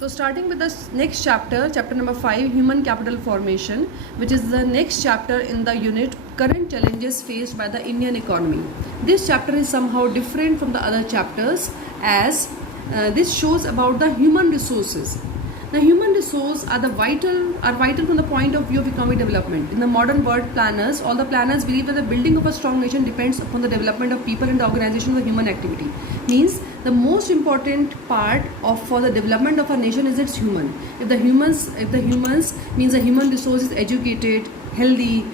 So starting with the next chapter, chapter number 5, human capital formation, which is the next chapter in the unit, current challenges faced by the Indian economy. This chapter is somehow different from the other chapters as this shows about the human resources. The human resources are vital from the point of view of economic development. In the modern world, all the planners believe that the building of a strong nation depends upon the development of people and the organization of the human activity. Means the most important part for the development of a nation is its human. If the humans means the human resource is educated, healthy,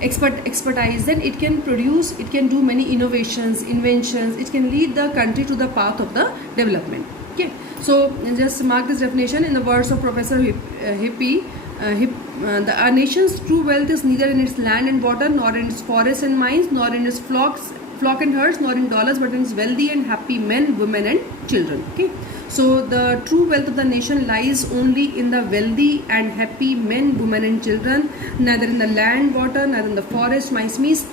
expertise, then it can do many innovations, inventions. It can lead the country to the path of the development. Okay. So just mark this definition in the words of Professor Hippie. A nation's true wealth is neither in its land and water, nor in its forests and mines, nor in its flock and herds, nor in dollars, but in its wealthy and happy men, women and children. Okay. So the true wealth of the nation lies only in the wealthy and happy men, women and children, neither in the land, water, neither in the forest, mines. Means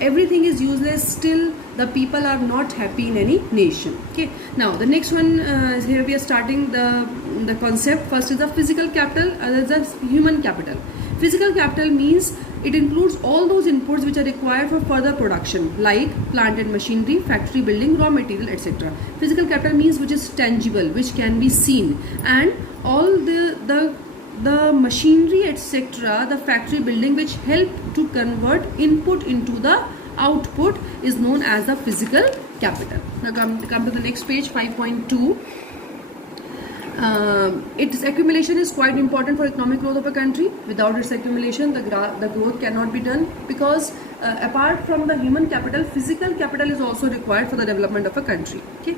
everything is useless, still the people are not happy in any nation. Okay. Now the next one, here we are starting the concept. First is the physical capital, other is the human capital. Physical capital means it includes all those inputs which are required for further production, like plant and machinery, factory building, raw material, etc. Physical capital means which is tangible, which can be seen, and all the machinery, etc., the factory building which help to convert input into the output is known as the physical capital. Now come to the next page, 5.2. Its accumulation is quite important for economic growth of a country. Without its accumulation, the growth cannot be done, because apart from the human capital, physical capital is also required for the development of a country. Okay.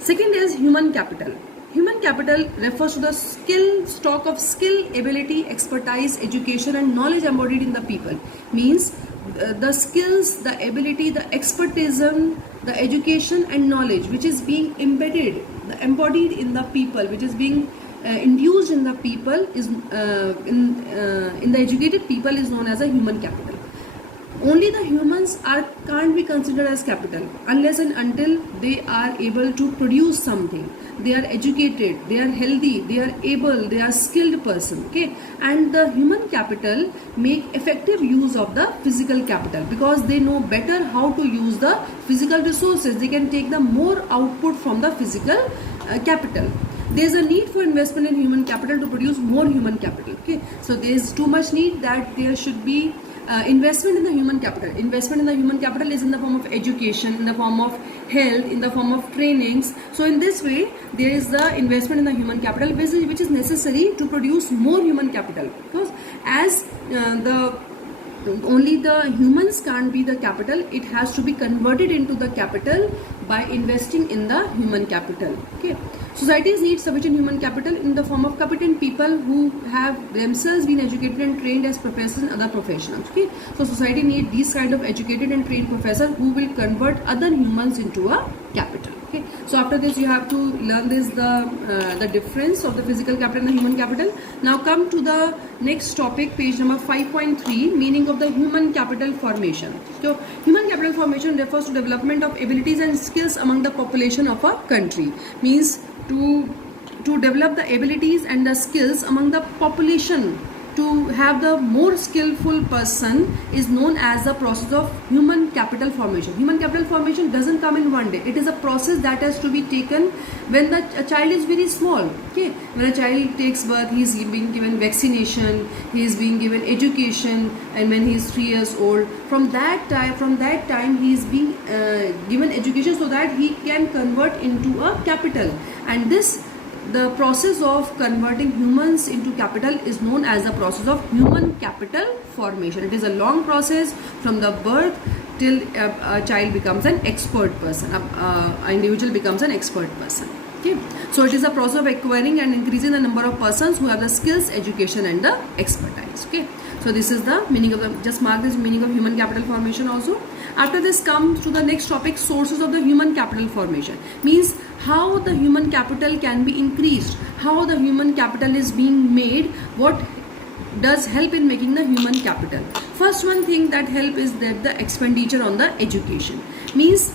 Second is human capital. Human capital refers to the stock of skill, ability, expertise, education and knowledge embodied in the people. Means the skills, the ability, the expertism, the education and knowledge which is being embodied in the people, which is being induced in the people, is in the educated people, is known as a human capital. Only the humans can't be considered as capital unless and until they are able to produce something. They are educated, they are healthy, they are able, they are skilled person. Okay, and the human capital make effective use of the physical capital because they know better how to use the physical resources. They can take the more output from the physical capital. There is a need for investment in human capital to produce more human capital. Okay, so there is too much need that there should be investment in the human capital. Investment in the human capital is in the form of education, in the form of health, in the form of trainings. So in this way, there is the investment in the human capital which is necessary to produce more human capital, because as only the humans can't be the capital, it has to be converted into the capital by investing in the human capital. Okay. Societies need sufficient human capital in the form of competent people who have themselves been educated and trained as professors and other professionals. Okay. So society need these kind of educated and trained professors who will convert other humans into a capital. Okay. So after this you have to learn this the difference of the physical capital and the human capital. Now come to the next topic, page number 5.3, meaning of the human capital formation. So human capital formation refers to development of abilities and skills among the population of a country. Means to develop the abilities and the skills among the population, to have the more skillful person, is known as the process of human capital formation. Human capital formation doesn't come in one day. It is a process that has to be taken when a child is very small. Okay, when a child takes birth, he is being given vaccination, he is being given education, and when he is 3 years old, from that time he is being given education so that he can convert into a capital. And the process of converting humans into capital is known as the process of human capital formation. It is a long process from the birth till a child becomes an expert person, an individual becomes an expert person. Okay, so it is a process of acquiring and increasing the number of persons who have the skills, education and the expertise. Okay, so this is the meaning of just mark this meaning of human capital formation also. After this comes to the next topic, sources of the human capital formation. Means how the human capital can be increased, how the human capital is being made, what does help in making the human capital. First one thing that help is that the expenditure on the education. Means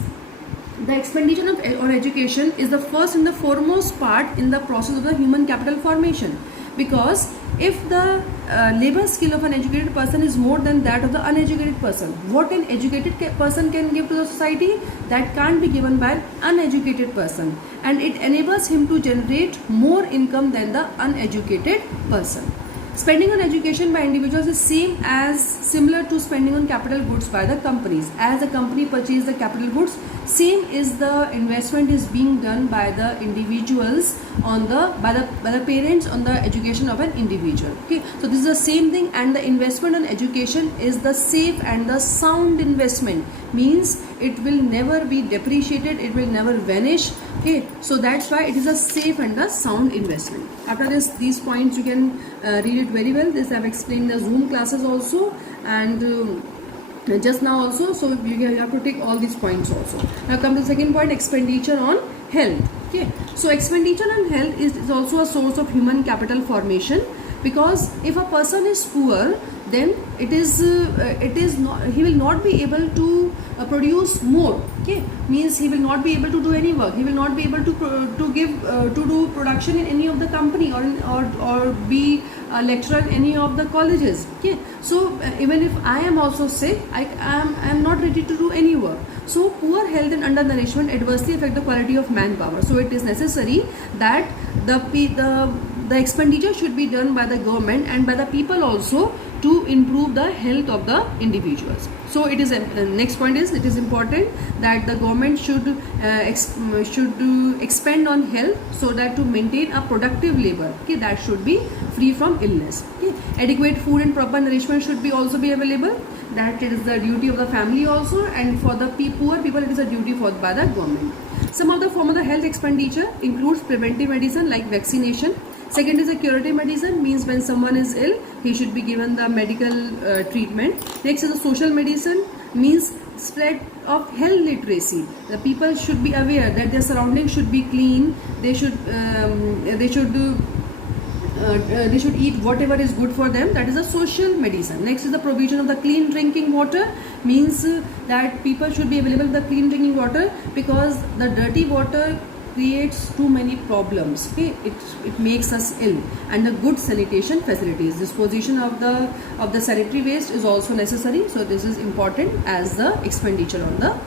The expenditure on education is the first and the foremost part in the process of the human capital formation, because if the labor skill of an educated person is more than that of the uneducated person, what an educated person can give to the society, that can't be given by an uneducated person, and it enables him to generate more income than the uneducated person. Spending on education by individuals is similar to spending on capital goods by the companies. As the company purchases the capital goods, same is the investment is being done by the individuals on by the parents on the education of an individual. Okay, so this is the same thing, and the investment on education is the safe and the sound investment, means it will never be depreciated, it will never vanish. Okay, so that's why it is a safe and a sound investment. After these points you can read it very well. This I have explained in the Zoom classes also, and just now also, so you have to take all these points also. Now come to the second point, expenditure on health. Okay, so expenditure on health is also a source of human capital formation, because if a person is poor, then it is not, he will not be able to produce more. Okay, means he will not be able to do any work, he will not be able to do production in any of the company, or be a lecturer in any of the colleges. Okay, so even if I am also sick, I am not ready to do any work. So poor health and undernourishment adversely affect the quality of manpower. So it is necessary that the expenditure should be done by the government and by the people also to improve the health of the individuals. So it is next point is, it is important that the government should expend on health, so that to maintain a productive labor, okay, that should be free from illness. Okay, adequate food and proper nourishment should be also be available. That it is the duty of the family also, and for the poor people it is a duty by the government. Some of the form of the health expenditure includes preventive medicine like vaccination. Second is a curative medicine, means when someone is ill, he should be given the medical treatment. Next is a social medicine, means spread of health literacy. The people should be aware that their surroundings should be clean. They should eat whatever is good for them. That is a social medicine. Next is the provision of the clean drinking water, means that people should be available with the clean drinking water, because the dirty water creates too many problems. Okay, it makes us ill. And the good sanitation facilities, disposition of the sanitary waste is also necessary. So this is important as the expenditure on the health.